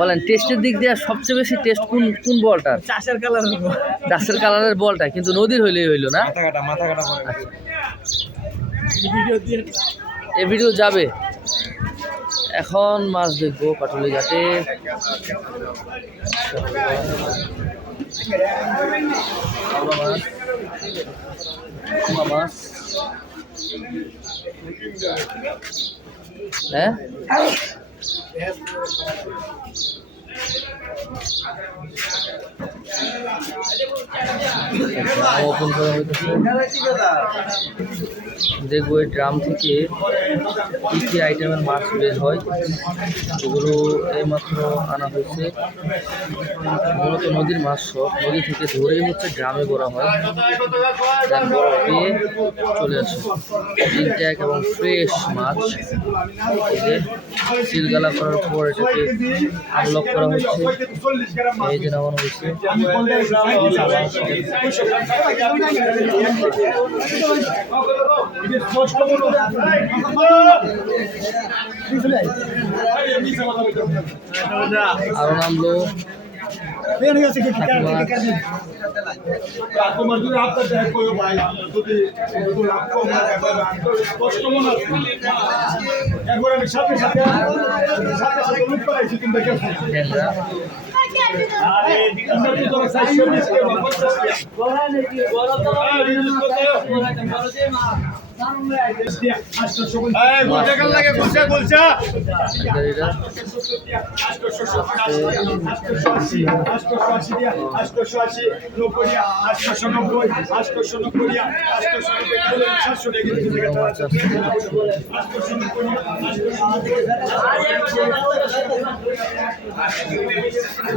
বলেন টেস্টের দিক দিয়ে সবচেয়ে বেশি টেস্ট কোন কোন বলটা? চাষের কালারের বলটা, কিন্তু নদীর হইলেই হইলো না। এই ভিডিও যাবে। এখন মাছ দেখবো পাটুলি ঘাটে। মাছ হ্যাঁ ওপেন করা হইতেছে। দেখবো এই ড্রাম থেকে কি কি আইটেমের মাছ বের হয়, এগুলো এইমাত্র আনা হয়েছে। মূলত নদীর মাছ সব নদী থেকে ধরেই হচ্ছে ড্রামে ভরা হয়, বরফ দিয়ে চলে আসে। ইনট্যাক এবং ফ্রেশ মাছ সিলগালা করার পর এটাকে আনলক করা হচ্ছে। এই যে নামানো হয়েছে। আরো নামলো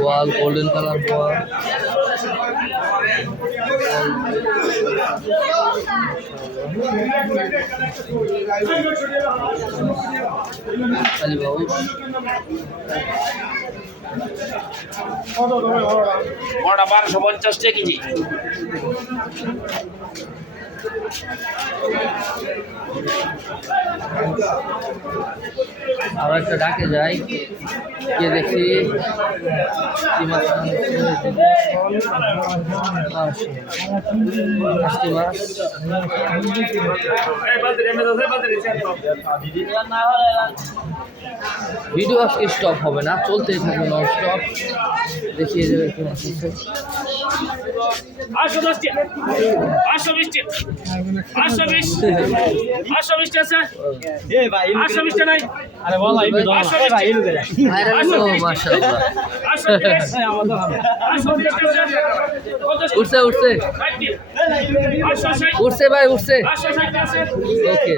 বল, গোল্ডেন কালার বল, কালীবাবু বড়টা 1250 টাকা কেজি। আর একটা ডাকে যাই, গিয়ে দেখি কি মাছ মাছ। ভিডিও আজকে স্টপ হবে না, চলতেই থাকবে নন স্টপ। দেখিয়ে দেবে কি মাছ আছে। 810 টাকা, 820 টাকা, 820, 820 টাকা। এই ভাই 820 টাকা নাই। আরে বল ভাই, 820 ভাই এলো গেল। আরে মাশাআল্লাহ, 820 টাকা আমাদের হবে। 820 টাকা উঠছে উঠছে উঠছে ভাই উঠছে। ওকে।